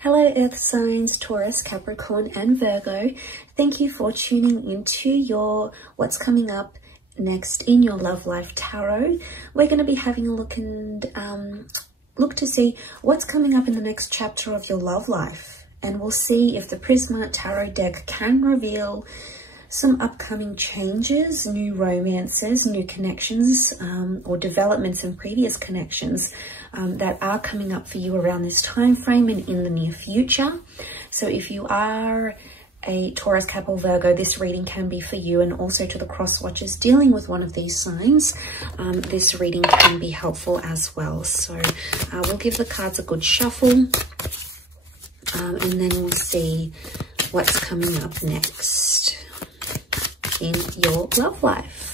Hello Earth signs, Taurus, Capricorn and Virgo. Thank you for tuning into your what's coming up next in your love life tarot. We're going to be having a look and look to see what's coming up in the next chapter of your love life. And we'll see if the Prisma Tarot deck can reveal some upcoming changes, new romances, new connections, or developments in previous connections that are coming up for you around this time frame and in the near future. So if you are a Taurus, Cap or Virgo, this reading can be for you, and also to the cross watchers dealing with one of these signs, this reading can be helpful as well. So we'll give the cards a good shuffle, and then we'll see what's coming up next in your love life.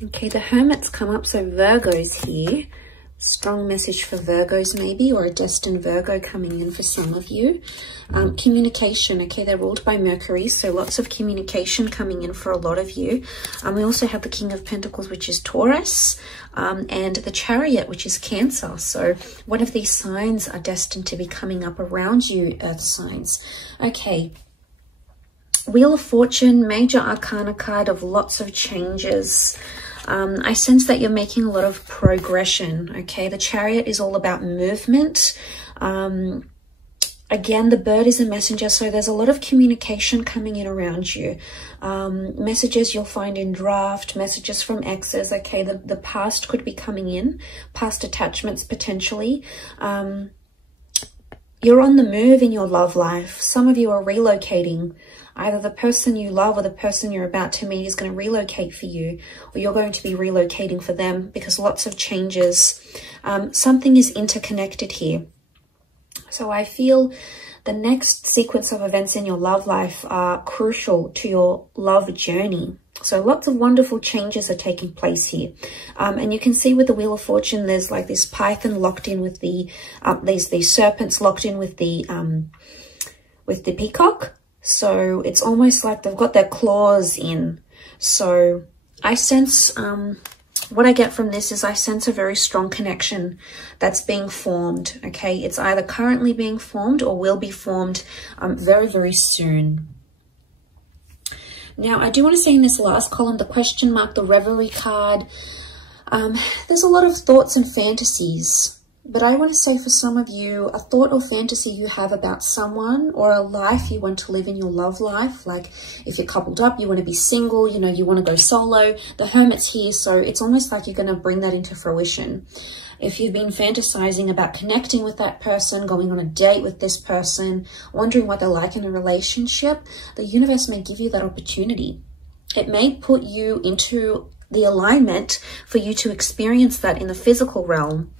Okay, the Hermit's come up, so Virgo's here. Strong message for Virgos maybe, or a destined Virgo coming in for some of you. Communication, okay, they're ruled by Mercury, so lots of communication coming in for a lot of you. We also have the King of Pentacles, which is Taurus, and the Chariot, which is Cancer. So one of these signs are destined to be coming up around you, Earth signs. Okay, Wheel of Fortune, major arcana card of lots of changes. I sense that you're making a lot of progression, okay? The Chariot is all about movement. Again, the bird is a messenger, so there's a lot of communication coming in around you. Messages you'll find in draft, messages from exes, okay? The past could be coming in, past attachments potentially. You're on the move in your love life. Some of you are relocating. Either the person you love or the person you're about to meet is going to relocate for you, or you're going to be relocating for them, because lots of changes. Something is interconnected here. So I feel the next sequence of events in your love life are crucial to your love journey. So lots of wonderful changes are taking place here. And you can see with the Wheel of Fortune, there's like this python locked in with the, these serpents locked in with the peacock. So it's almost like they've got their claws in. So I sense, what I get from this is I sense a very strong connection that's being formed, okay? It's either currently being formed or will be formed very, very soon. Now, I do want to say in this last column, the question mark, the Reverie card, there's a lot of thoughts and fantasies. But I want to say for some of you, a thought or fantasy you have about someone, or a life you want to live in your love life. Like if you're coupled up, you want to be single, you know, you want to go solo. The Hermit's here, so it's almost like you're going to bring that into fruition. If you've been fantasizing about connecting with that person, going on a date with this person, wondering what they're like in a relationship, the universe may give you that opportunity. It may put you into the alignment for you to experience that in the physical realm.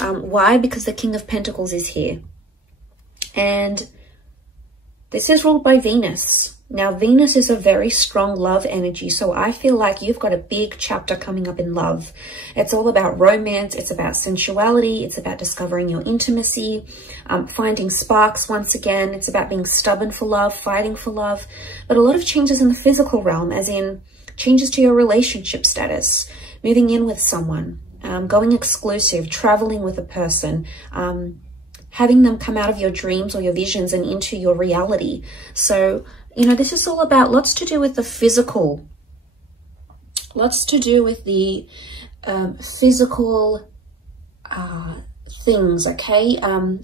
Why? Because the King of Pentacles is here. And this is ruled by Venus. Now, Venus is a very strong love energy. So I feel like you've got a big chapter coming up in love. It's all about romance. It's about sensuality. It's about discovering your intimacy, finding sparks once again. It's about being stubborn for love, fighting for love. But a lot of changes in the physical realm, as in changes to your relationship status, moving in with someone. Going exclusive, traveling with a person, having them come out of your dreams or your visions and into your reality. So, you know, this is all about lots to do with the physical, lots to do with the physical things, okay?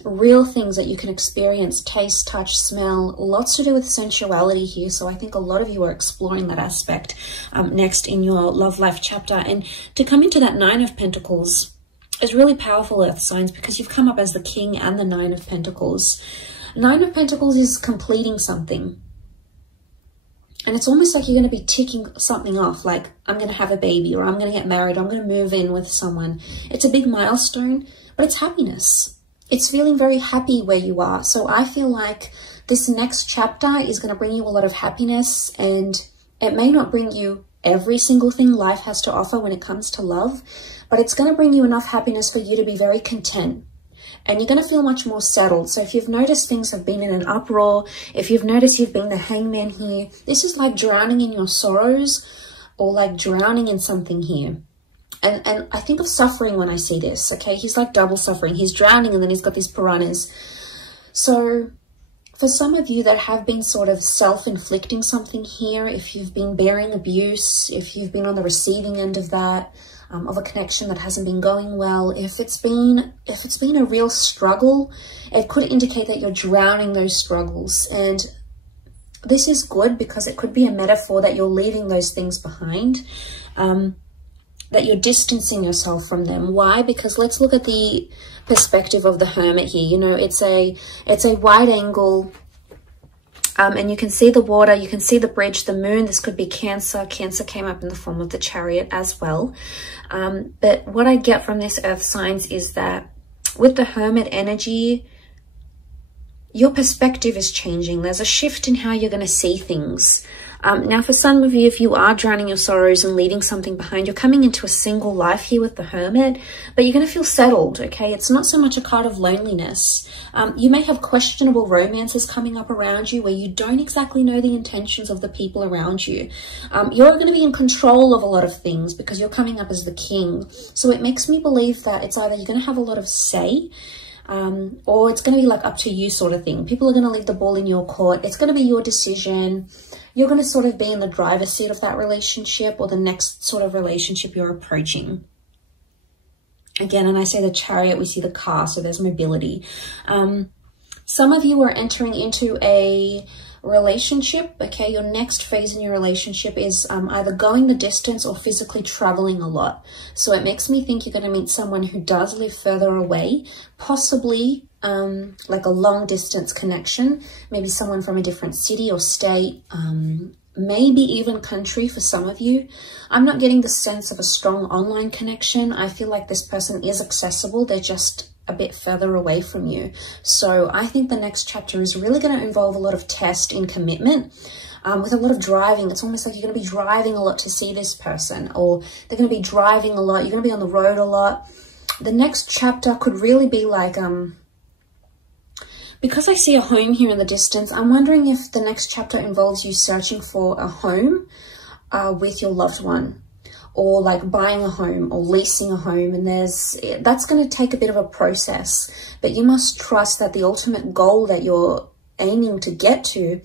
Real things that you can experience, taste, touch, smell, lots to do with sensuality here. So I think a lot of you are exploring that aspect next in your love life chapter. And to come into that Nine of Pentacles is really powerful, Earth signs, because you've come up as the King and the Nine of Pentacles. Nine of Pentacles is completing something. And it's almost like you're going to be ticking something off, like I'm going to have a baby, or I'm going to get married, or I'm going to move in with someone. It's a big milestone, but it's happiness. It's feeling very happy where you are. So I feel like this next chapter is going to bring you a lot of happiness, and it may not bring you every single thing life has to offer when it comes to love, but it's going to bring you enough happiness for you to be very content. And you're going to feel much more settled. So if you've noticed things have been in an uproar, if you've noticed you've been the hangman here, this is like drowning in your sorrows, or like drowning in something here. And I think of suffering when I see this, okay? He's like double suffering. He's drowning and then he's got these piranhas. So for some of you that have been sort of self-inflicting something here, if you've been bearing abuse, if you've been on the receiving end of that, of a connection that hasn't been going well, if it's been a real struggle, it could indicate that you're drowning those struggles. And this is good because it could be a metaphor that you're leaving those things behind, that you're distancing yourself from them. Why? Because let's look at the perspective of the Hermit here. You know, it's a wide angle, and you can see the water, you can see the bridge, the moon. This could be Cancer. Cancer came up in the form of the Chariot as well. But what I get from this earth signs is that with the Hermit energy, your perspective is changing. There's a shift in how you're going to see things. Now, for some of you, if you are drowning your sorrows and leaving something behind, you're coming into a single life here with the Hermit, but you're going to feel settled, okay? It's not so much a card of loneliness. You may have questionable romances coming up around you where you don't exactly know the intentions of the people around you. You're going to be in control of a lot of things because you're coming up as the king. So it makes me believe that it's either you're going to have a lot of say, or it's going to be like up to you sort of thing. People are going to leave the ball in your court. It's going to be your decision. You're going to sort of be in the driver's seat of that relationship or the next sort of relationship you're approaching. Again, and I say the Chariot, we see the car, so there's mobility. Some of you are entering into a relationship, okay? Your next phase in your relationship is either going the distance or physically traveling a lot. So it makes me think you're going to meet someone who does live further away, possibly like a long distance connection, maybe someone from a different city or state, maybe even country for some of you. I'm not getting the sense of a strong online connection. I feel like this person is accessible. They're just a bit further away from you. So I think the next chapter is really going to involve a lot of test in commitment, with a lot of driving. It's almost like you're going to be driving a lot to see this person, or they're going to be driving a lot. You're going to be on the road a lot. The next chapter could really be like, because I see a home here in the distance, I'm wondering if the next chapter involves you searching for a home with your loved one, or like buying a home or leasing a home. And that's going to take a bit of a process, but you must trust that the ultimate goal that you're aiming to get to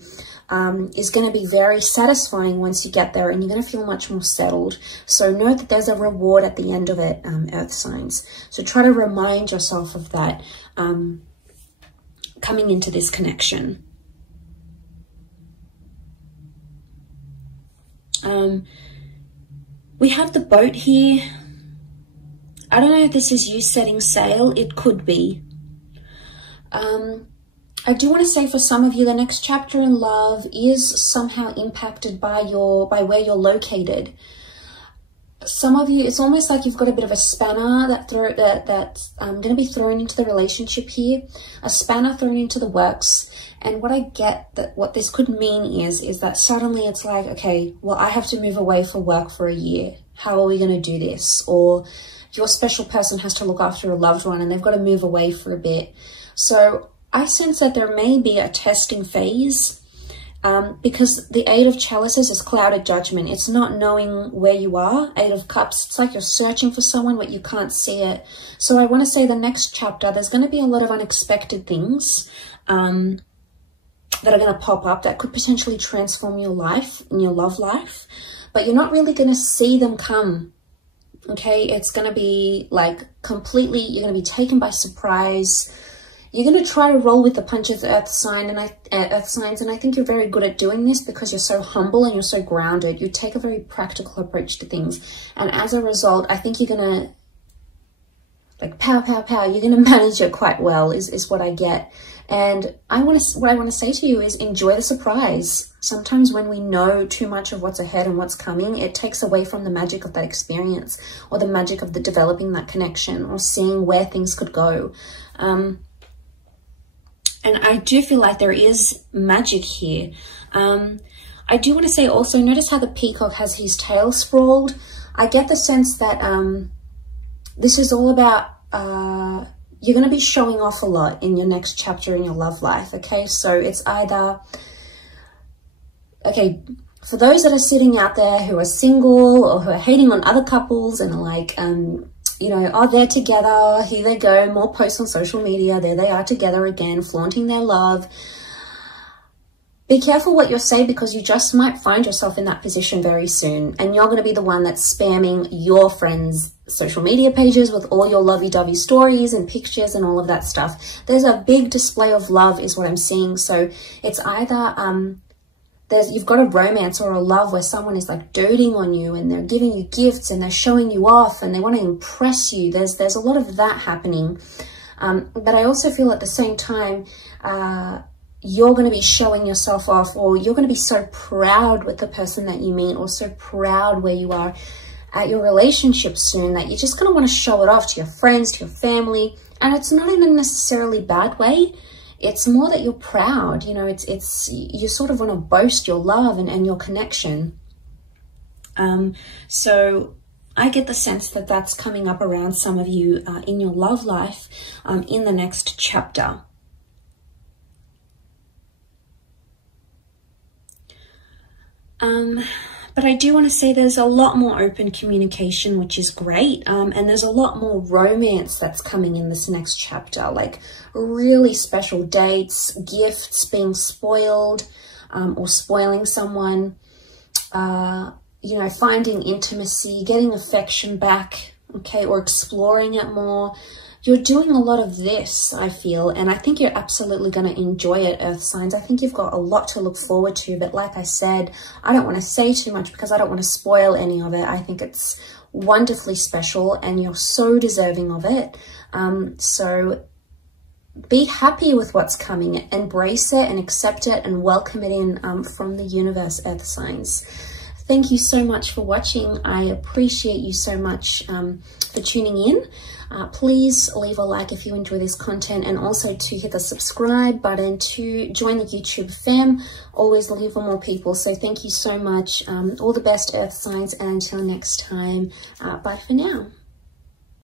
is going to be very satisfying once you get there, and you're going to feel much more settled. So know that there's a reward at the end of it, earth signs. So try to remind yourself of that coming into this connection. We have the boat here. I don't know if this is you setting sail. It could be. I do want to say for some of you, the next chapter in love is somehow impacted by where you're located. Some of you, it's almost like you've got a bit of a spanner that's going to be thrown into the relationship here, a spanner thrown into the works. And what I get that what this could mean is that suddenly it's like, okay, well, I have to move away for work for a year. How are we going to do this? Or your special person has to look after a loved one and they've got to move away for a bit. So I sense that there may be a testing phase, because the Eight of Chalices is clouded judgment. It's not knowing where you are. Eight of Cups, it's like you're searching for someone but you can't see it. So I want to say the next chapter, there's going to be a lot of unexpected things that are going to pop up that could potentially transform your life and your love life, but you're not really going to see them come. Okay, it's going to be like completely, you're going to be taken by surprise. You're going to try to roll with the punches, earth signs, and I think you're very good at doing this because you're so humble and you're so grounded. You take a very practical approach to things, and as a result, I think you're going to like pow, pow, pow. You're going to manage it quite well, is what I get. And what I want to say to you is enjoy the surprise. Sometimes when we know too much of what's ahead and what's coming, it takes away from the magic of that experience, or the magic of the developing that connection, or seeing where things could go. And I do feel like there is magic here. I do want to say also, notice how the peacock has his tail sprawled. I get the sense that this is all about, you're going to be showing off a lot in your next chapter in your love life, okay? So it's either, okay, for those that are sitting out there who are single or who are hating on other couples and are like, you know, oh, they're together, here they go, more posts on social media, there they are together again, flaunting their love. Be careful what you say, because you just might find yourself in that position very soon, and you're going to be the one that's spamming your friends' social media pages with all your lovey-dovey stories and pictures and all of that stuff. There's a big display of love is what I'm seeing. So it's either you've got a romance or a love where someone is like doting on you and they're giving you gifts and they're showing you off and they want to impress you. There's a lot of that happening. But I also feel at the same time, you're going to be showing yourself off, or you're going to be so proud with the person that you meet, or so proud where you are at your relationship soon, that you're just going to want to show it off to your friends, to your family. And it's not in a necessarily bad way. It's more that you're proud, you know, you sort of want to boast your love and your connection. So I get the sense that that's coming up around some of you in your love life in the next chapter. But I do want to say there's a lot more open communication, which is great. And there's a lot more romance that's coming in this next chapter, like really special dates, gifts, being spoiled, or spoiling someone, you know, finding intimacy, getting affection back, okay, or exploring it more. You're doing a lot of this, I feel, and I think you're absolutely going to enjoy it, Earth signs. I think you've got a lot to look forward to, but like I said, I don't want to say too much because I don't want to spoil any of it. I think it's wonderfully special and you're so deserving of it. So be happy with what's coming, embrace it and accept it and welcome it in from the universe, Earth signs. Thank you so much for watching. I appreciate you so much for tuning in. Please leave a like if you enjoy this content, and also to hit the subscribe button to join the YouTube fam. Always looking for more people. So thank you so much. All the best, Earth signs, and until next time, bye for now.